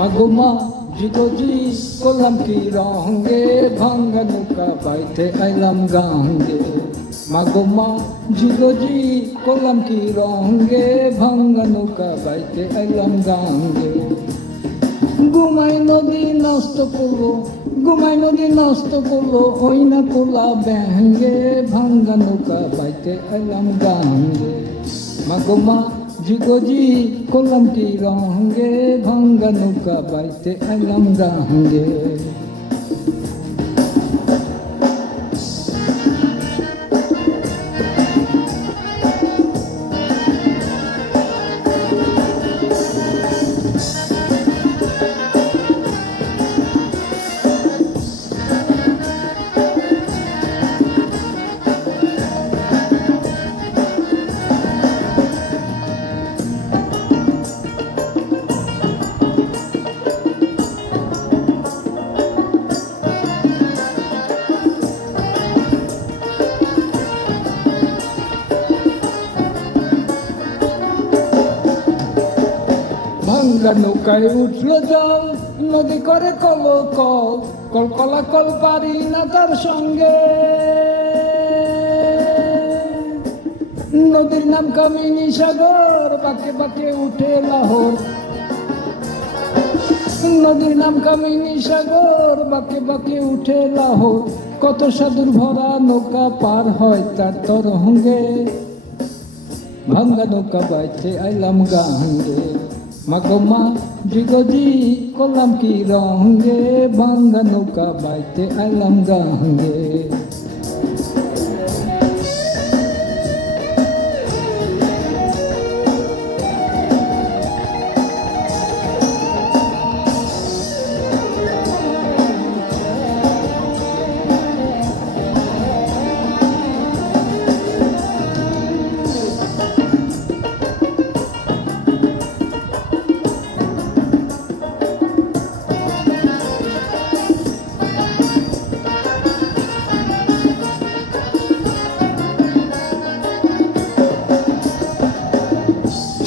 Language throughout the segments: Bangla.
মাগুমা জিগজি করলাম কি রঙে ভাঙ্গা নৌকা বাইতে আইলাম গাঙ্গে মাগুমা জিগজি করলাম কি রঙে ভাঙ্গা নৌকা বাইতে আইলাম গাঙ্গে ঘুমাই নদী নষ্ট করলো ঘুমাই নদী নষ্ট করলো ওই না কোলা ব্যাঙ্গে ভাঙ্গা নৌকা বাইতে আইলাম গাঙ্গে মাগুমা জিগজি করলাম কি রঙে ভাঙ্গা নৌকা বাইতে আইলাম গাঙ্গে ভাঙ্গা নৌকায় উঠলো জল নদী করে কল কল কলকলা কল পারি না তার সঙ্গে নদীর নাম কামিনী সাগর বাঁকে বাঁকে উঠে লাহোর নদীর নাম কামিনী সাগর বাঁকে বাঁকে উঠে লাহোর কত সাধুর ভরা নৌকা পার হয় তার তরঙ্গে ভাঙ্গা নৌকা বাইতে আইলাম গাঙ্গে মাগুমা জিগজি করলাম কি রঙে ভাঙ্গা নৌকা বাইতে আইলাম গাঙ্গে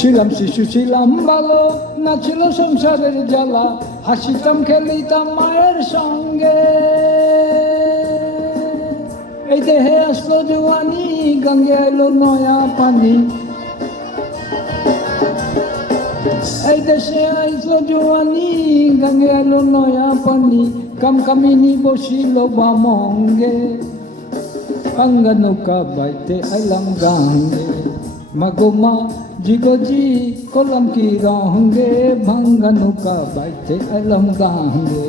ছিলাম শিশু ছিলাম ভালো না ছিল সংসারের জ্বালা হাসিতাম খেলিতাম মায়ের সঙ্গে এই দেহে আসলো জোয়ানি গঙ্গে এলো নয়া পানি এই দেশে আসলো জোয়ানি গঙ্গে এলো নয়া পানি কামিনী বসিল বামঙ্গে ভাঙ্গা নৌকা বাইতে আইলাম গাঙ্গে মাগুমা জিগজি করলাম কি রঙে ভাঙ্গা নৌকা বাইতে আইলাম গাঙ্গে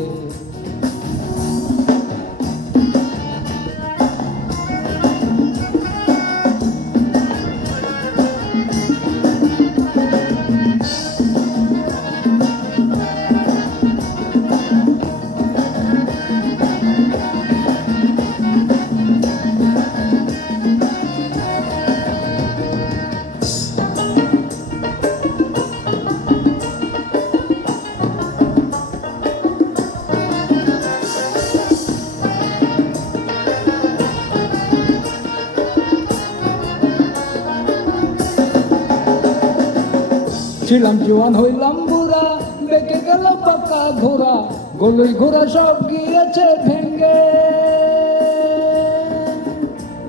ছিলাম জোয়ান হইলাম বুড়া বেঁকে গেল পাকা ঘোড়া গোলই ঘোড়া সব গিয়েছে ভেঙ্গে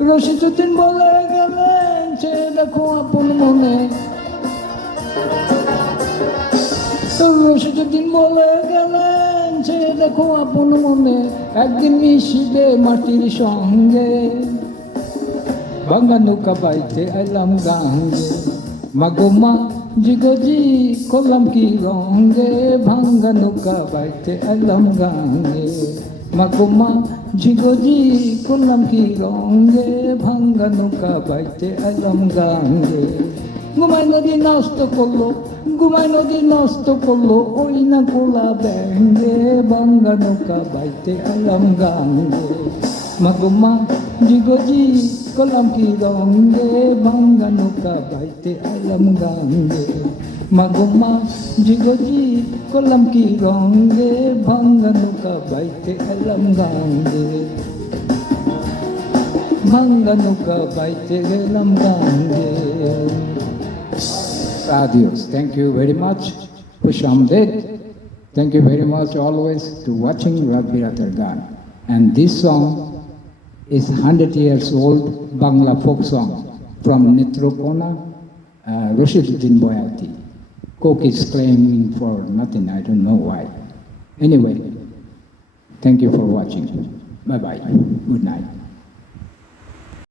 রশিদুদ্দিন বলে গেলেন সে দেখো আপন মনে রশিদুদ্দিন বলে গেলেন সে দেখো আপন মনে একদিন মিশিবে মাটির সঙ্গে ভাঙ্গা নৌকা বাইতে আইলাম গাঙ্গে মাগুমা জিগজি করলাম কি রঙে ভাঙ্গা নৌকা বাইতে আইলাম গাঙ্গে মাগুমা জিগজি করলাম কি রঙে ভাঙ্গা নৌকা বাইতে আইলাম গাঙ্গে ঘুমাই নদী নষ্ট করলো ঘুমাই নদী নষ্ট করলো ওই না কোলা ব্যাঙ্গে ভাঙ্গা নৌকা বাইতে আইলাম গাঙ্গে মাগুমা জিগজি করলাম কি রঙে ভাঙ্গা নৌকা বাইতে আইলাম গাঙ্গে মাগুমা জিগজি করলাম কি রঙে ভাঙ্গা নৌকা বাইতে আইলাম গাঙ্গে ভাঙ্গা নৌকা বাইতে গেলাম গাঙ্গে Adios. Thank you very much. Push on dead. Thank you very much always to watching Rabbiratar Gan. And this song is 100 years old Bangla folk song from Netrokona, Rashiduddin Boyati. Coke is claiming for nothing, I don't know why. Anyway, thank you for watching. Bye-bye. Good night.